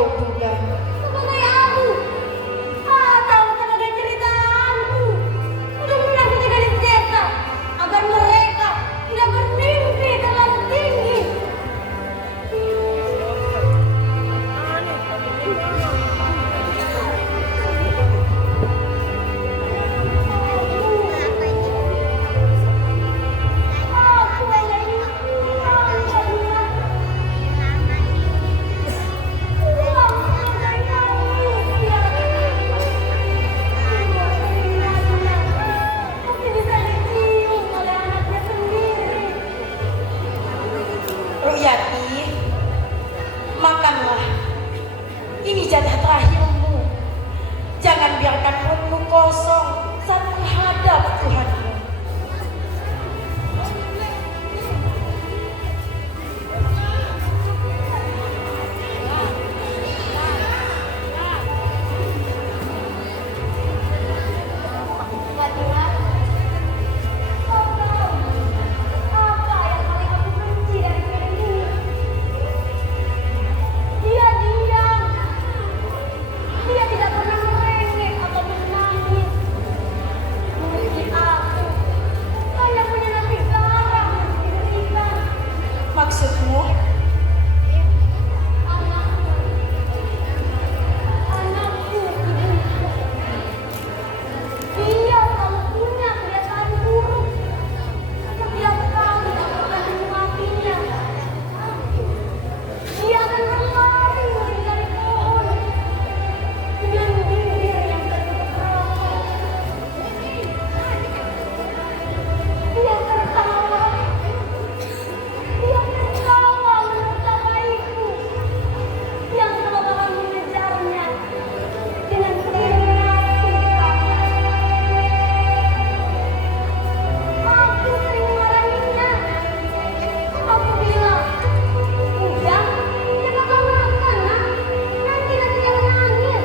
kau duga? Sebagai aku, atau sebagai ceritaanku untuk menakutkan gadis desa agar mereka tidak bermimpi terlalu tinggi. Aku hanya ingin pulang ke rumah. Pulang sebagai manusia. Tapi bisa dicium oleh anaknya sendiri. Rukyati, makanlah. Ini jatah terakhirmu. Jangan biarkan perutmu kosong saat menghadap Tuhanmu. Fatimah, kau tahu apa yang paling aku benci dari film ini? Dia diam. Dia tidak pernah merengek atau menangis. Meski aku hanya punya nasi garam yang diberikan. Maksudmu? Anakku, anakku ibuku. Dia selalu punya kebiasaan buruk. Setiap kali aku akan menyuapinya, dia akan berlari dari pohon dengan bibir yang tertutup rokok. Dia tertawa. Dia tertawa menertawaiku yang seolah mengejarnya dengan kebenaran tangan. Aku sering memarahinya. Aku bilang, udah, cepatlah makan, nak. Nanti yang nangis.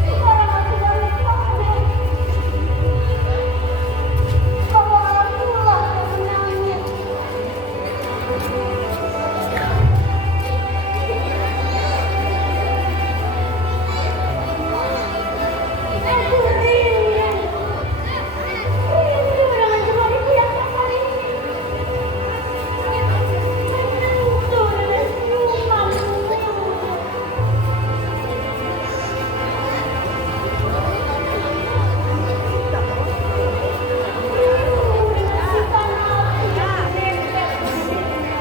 Sekarang aku baru sadar bahwa akulah yang menangis. Aku rindu dengan jemariku yang kasar ini. Rindu dengan senyumanmu. Rindu dengan sisa nafsu yang menempel di bibirnya,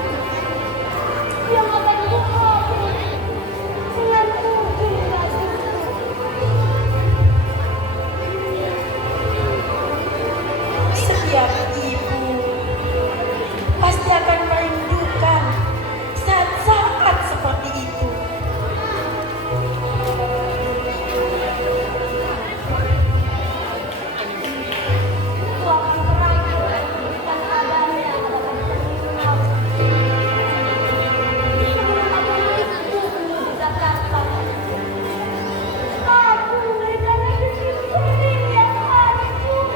yang akan kuhabis dengan ujung bajuku. Setiap ibu pasti akan merindukan saat-saat seperti itu. Waktu terakhir aku berikan kabarnya adalah terminal. Sebelum aku menuju Jakarta, aku memberikannya sedikit tiap hari pun.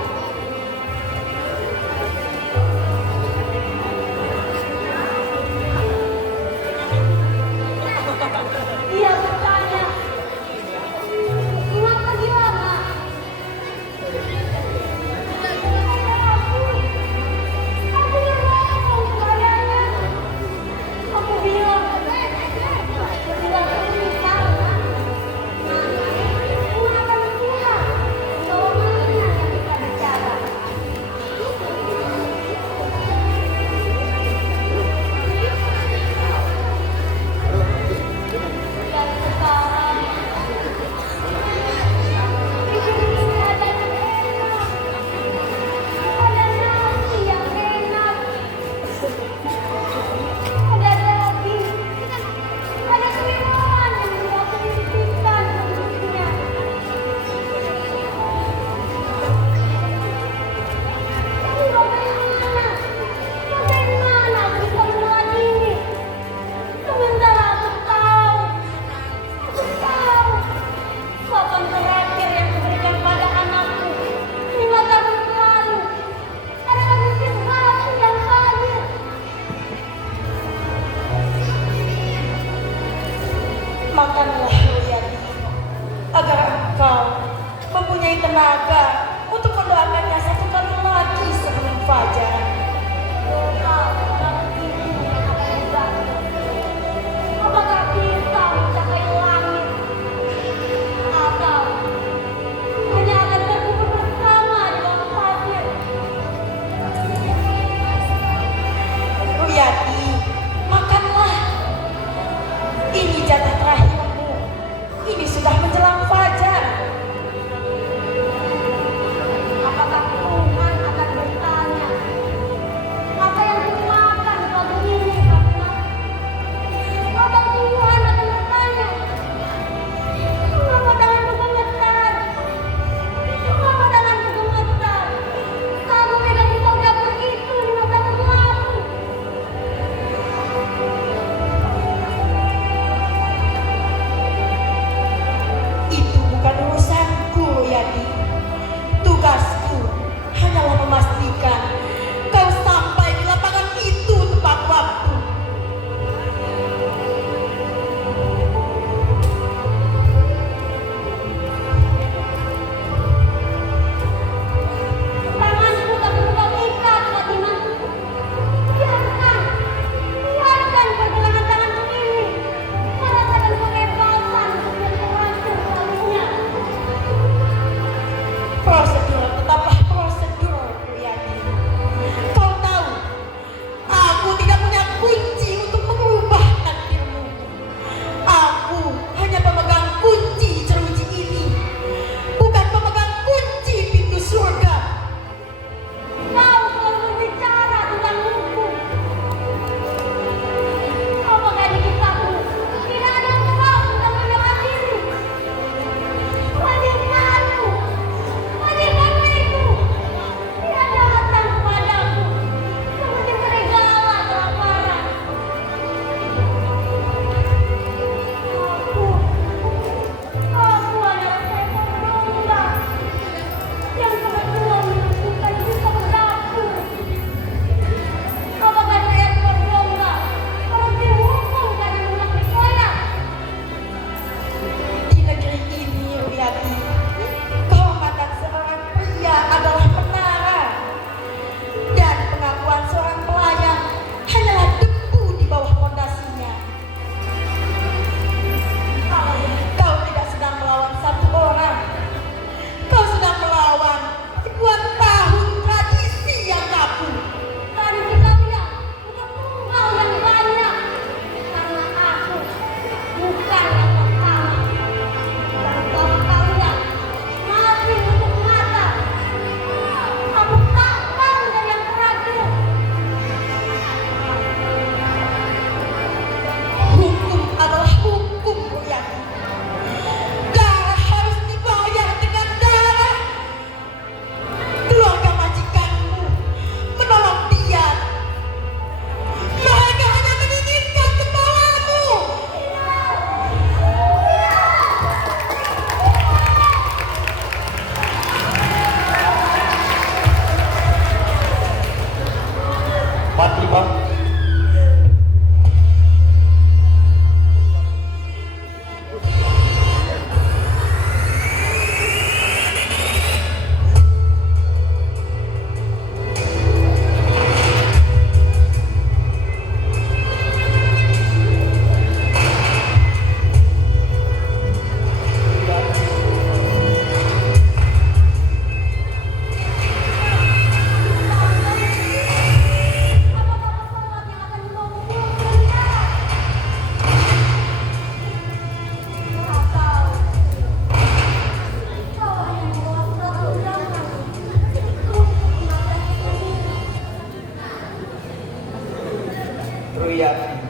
Wiyati,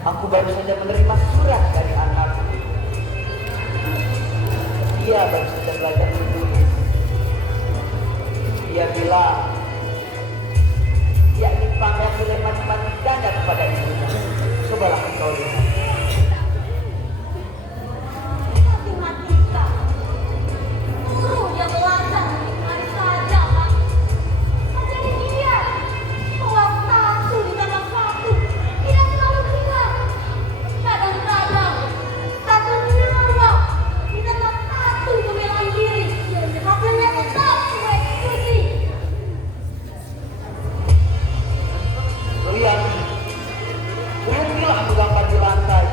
aku baru saja menerima surat dari anakku. Dia baru saja belajar menulis. Dia bilang dia ingin pamer nilai matematikanya kepada ibunya. Cobalah engkau lihat. Matematika. Guru dia belajar dengan saja, Pak. Tapi dia bahwa 1 ditambah 1 tidak selalu benar. Kadang-kadang 1 nyawa ditambah 1 pembelaan diri. Hasilnya tetap eksekusi. Wiyati, berhentilah menggambar di lantai.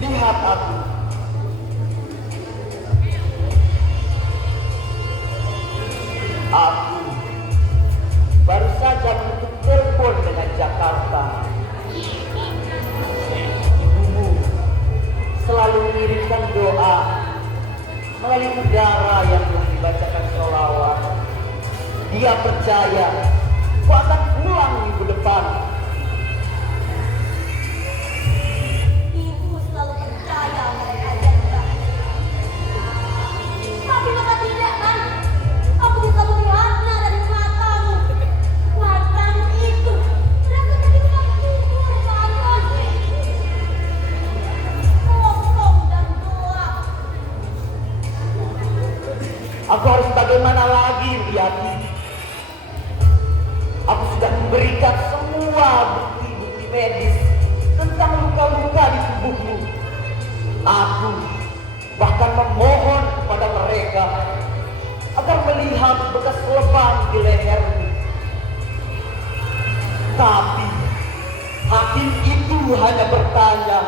Lihat aku. Aku baru saja menutup telepon dengan Jakarta. Ibumu selalu mengirimkan doa melalui udara yang telah dibacakan sholawat. Dia percaya kau akan pulang minggu depan. Ibu selalu percaya mereka jangan. Tapi Bapak tidak kan? Aku bisa melihatnya dari matamu. Matamu itu terasa jadi Bapak kubur panas. Kosong dan gelap. Aku harus bagaimana lagi, Wiyati? Aku sudah memberikan semua bukti-bukti medis tentang luka-luka di tubuhmu. Aku bahkan memohon kepada mereka agar melihat bekas lebam di lehermu. Tapi hakim itu hanya bertanya,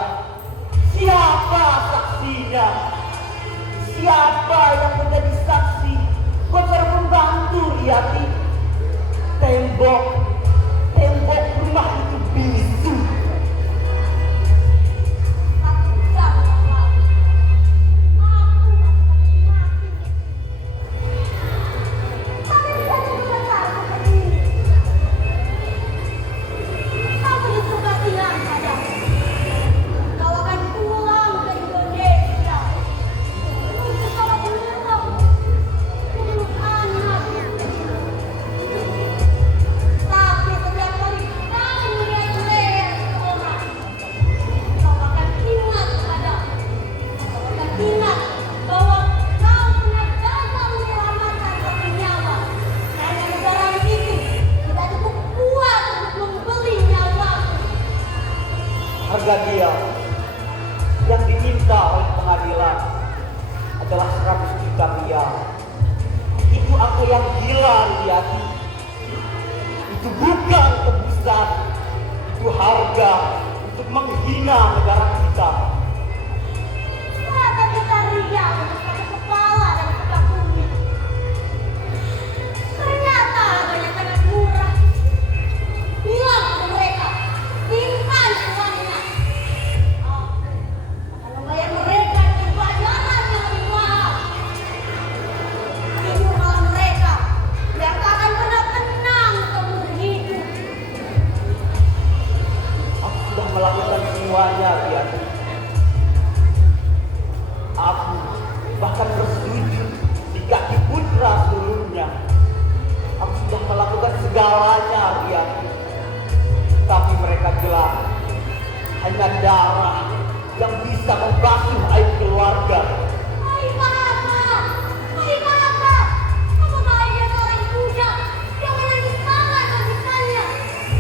siapa saksinya? Siapa yang menjadi saksi buat membantu Wiyati? Tembok rumah itu bisu. Aku jangan Bapak. Aku masih mati. Tapi tidak juga cara seperti ini. Aku justru kasihan padamu. Kau akan pulang ke Indonesia. Untuk kau pulang. Untuk anak. Tapi setiap kali kau melihat leher seseorang, kau akan ingat padamu. Kau akan ingat bahwa kau punya jasa menyelamatkan satu nyawa. Karena negara itu tidak cukup kuat untuk membeli nyawamu. Harga dia yang diminta oleh pengadilan adalah 100 juta rupiah. Itu angka yang gila, Wiyati. Itu bukan tebusan, itu harga untuk menghina negara kita. Masa kita riak untuk pakai kepala dan kepala bumi. Ternyata harganya sangat murah. Bilang ke mereka, simpan uangnya. Aku akan membayar mereka dengan bayaran yang lebih mahal. Tidur malam mereka, yang tak akan pernah tenang seumur hidup. Aku sudah melakukan semuanya, Wiyati. Aku bahkan bersujud di kaki putra seluruhnya. Aku sudah melakukan segalanya, Wiyati. Tapi mereka bilang hanya darah yang bisa membasuh aib keluarga. Hai Bapak! Hai Bapak! Apakah ia seorang budak yang menangis sangat majikannya,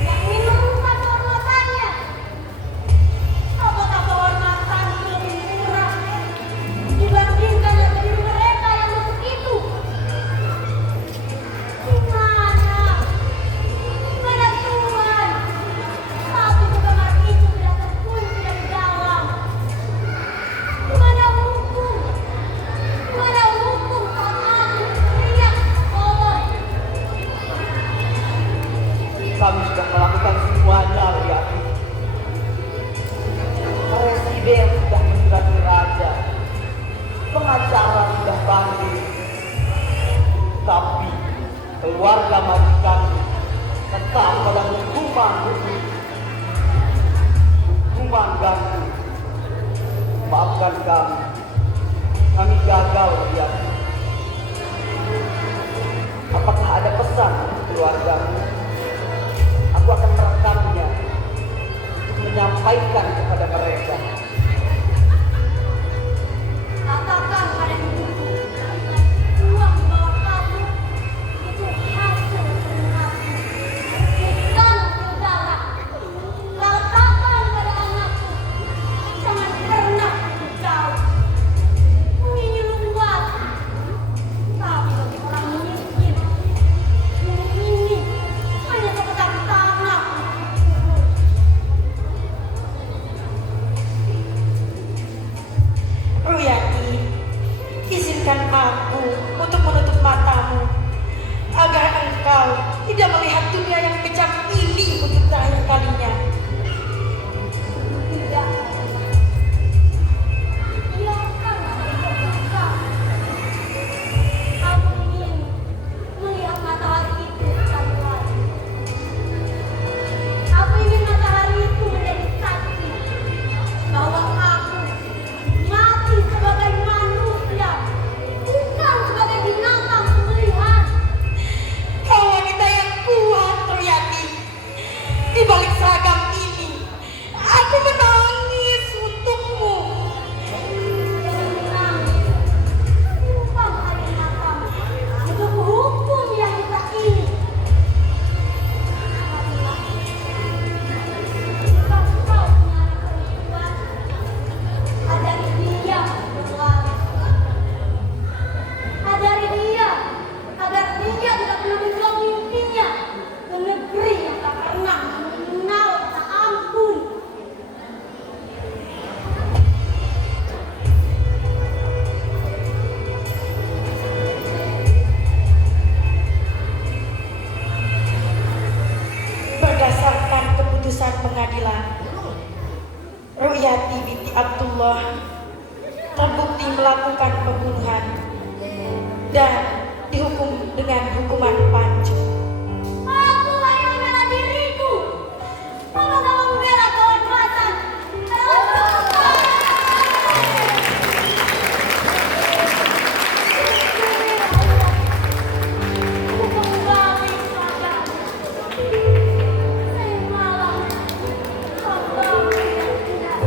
yang ingin merusak kehormatannya? Apakah kehormatan lebih murah dibandingkan harga diri mereka yang masuk itu? Di mana? Di mana Tuhan? Tapi kegemaran itu tidak terkunci dari dalam. Di mana hukum? Di mana hukum saat aku teriak tolong? Kami sudah melakukan semuanya, Wiyati. Presiden sudah mendekati raja, pengacara sudah banding, tapi keluarga majikan tetap pada hukuman ganti. Maafkan kami gagal lihat. Apakah ada pesan untuk keluargamu? Aku akan merekamnya untuk menyampaikan kepada mereka. Katakan pada ibuku, uang bawa kamu itu hasil keringatku, bukan saudara. Katakan pada anakku, jangan pernah jauh. Ini luas, tapi bagi orang miskin, ini hanya sekedar tanah. Ruyati, izinkan aku untuk menutup matamu agar engkau tidak melihat dunia yang kejam ini untuk terakhir kalinya. Tidak. Biarkan mereka berkata. Aku ingin melihat matahari itu sekali lagi. Aku ingin matahari itu menjadi saksi bahwa aku mati sebagai manusia, bukan sebagai binatang pemilihan. Kau wanita yang kuat, Ruyati. Di balik seragam ini, aku menangis untukmu. Simpan air matamu untuk hukum yang kita ini. Jika kau punya perempuan, ajari dia berlari. Ajari dia agar dia tidak pernah menjual mimpinya ke negeri yang tak pernah mengenal kata ampun. Berdasarkan keputusan pengadilan, Ruyati binti Abdullah terbukti melakukan pembunuhan dan dihukum dengan hukuman pancung. Aku hanya membela diriku. Mama kamu membela kawan kelatan. Aku kembali padamu. Semalam, hambamu yang tidak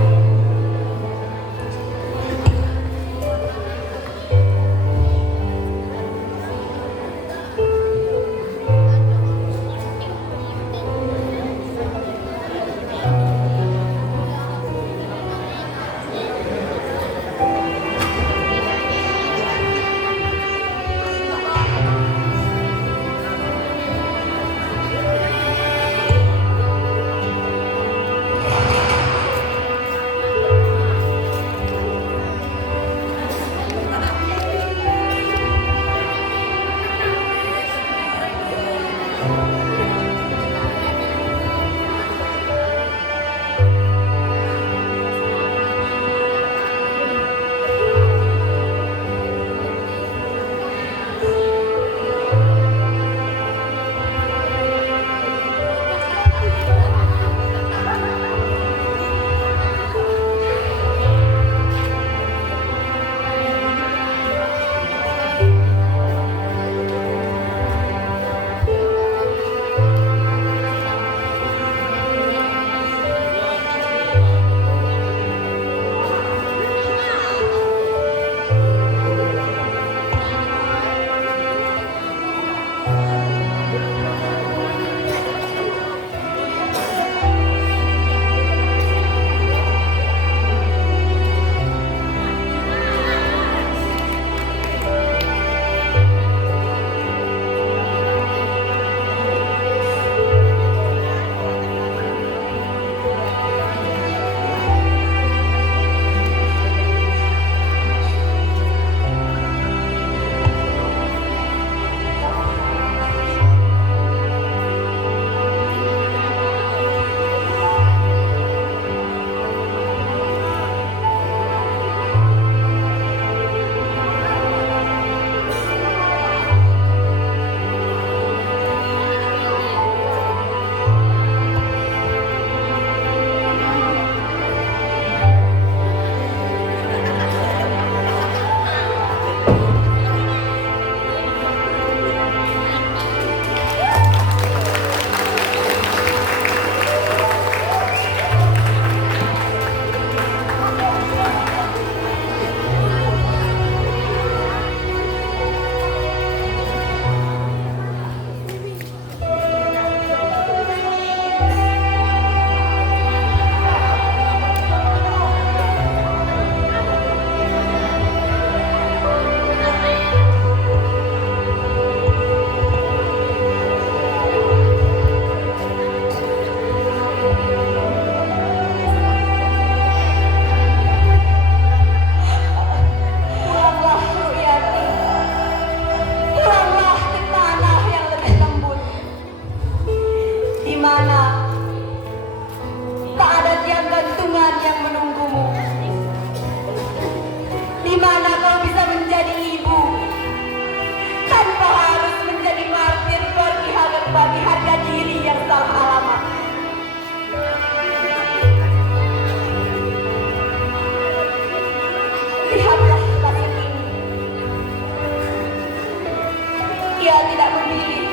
Dia tidak memilih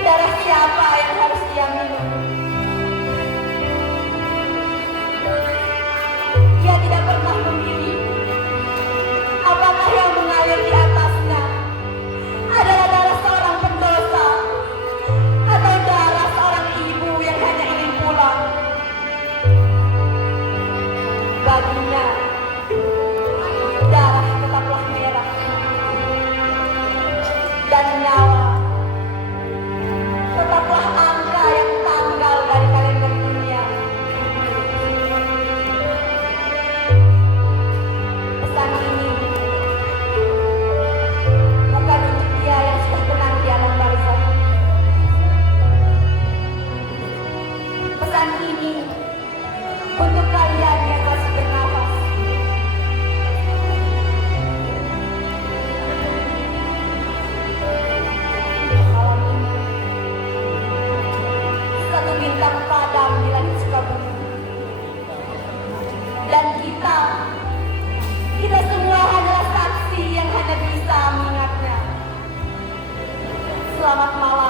darah siapa yang harus dia minum. Dia tidak pernah memilih apakah yang mengalir di atasnya adalah darah seorang pendosa atau darah seorang ibu yang hanya ingin pulang. Baginya, darah tetaplah merah dan nyawa tetaplah angka yang tanggal dari kalender dunia. Pesan ini bukan untuk dia yang sudah tenang di alam barzah. Pesan ini untuk kalian yang masih bernafas. Malam ini satu bintang padam di langit Sukabumi. Dan kita semua adalah saksi yang hanya bisa mengingatnya. Selamat malam.